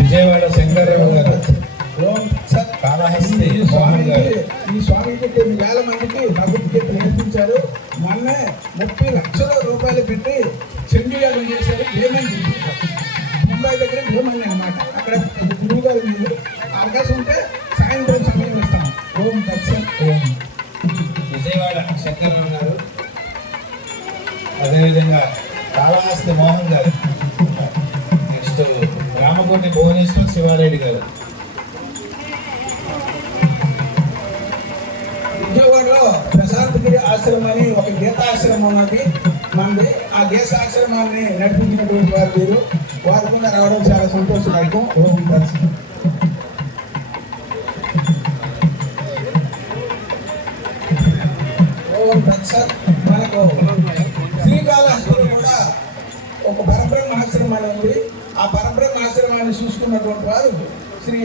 విజయవాడ శంకర్రావు గారు, ఓం సత్. కాళహస్తి ఈ మోహన్ గారు. స్వామికి కొన్ని వేల మందికి భగవద్గీత నేర్పించారు. మొన్నే 30 లక్షల రూపాయలు పెట్టి చండీయాగం చేశారు. భీమని ముంబై దగ్గర భీమని అనమాట. అక్కడ గురువు గారు మీరు అవకాశం ఉంటే సాయంత్రం సమయం ఇస్తాం. ఓం దర్శన్. ఓం. విజయవాడ శంకర్రావు గారు, అదేవిధంగా కాళహస్తి మోహన్ గారు, నెక్స్ట్ రామకోటి భువనేశ్వర్ శివారెడ్డి గారు. విజయవాడలో ప్రశాంతగిరి ఆశ్రమం అని ఒక గీతాశ్రమం ఉన్నది మనది. ఆ గీతాశ్రమాన్ని నడిపించినటువంటి వారు వీరు. వారు కూడా రావడం చాలా సంతోషదాయకం. ఓం దర్శనం. ఓం దర్శన్. మనకు శ్రీకాళహస్తిలో కూడా ఒక పరబ్రహ్మాశ్రమాన్ని ఉంది. ఆ పరబ్రహ్మాశ్రమాన్ని చూసుకున్నటువంటి వారు శ్రీ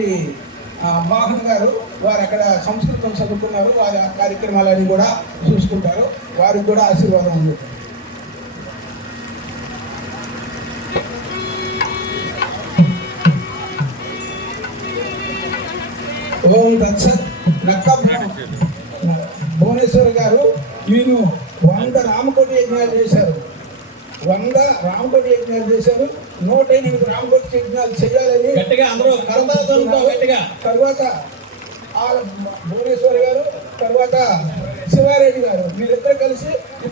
మోహన్ గారు. వారు అక్కడ సంస్కృతం చదువుకున్నారు. వారి కార్యక్రమాలన్నీ కూడా చూసుకుంటారు. వారికి కూడా ఆశీర్వాదం ఉంది. ఓం దత్సత్. నక్క భువనేశ్వర్ గారు వీరు 100 రామకోటి యజ్ఞాలు చేశారు. 100 రామకోటి యజ్ఞాలు చేశారు. 108 రామకోటి యజ్ఞాలు చేయాలని గట్టిగా అందరూ గట్టిగా. తర్వాత భువనేశ్వర్ గారు, తర్వాత శివారెడ్డి గారు, మీరిద్దరు కలిసి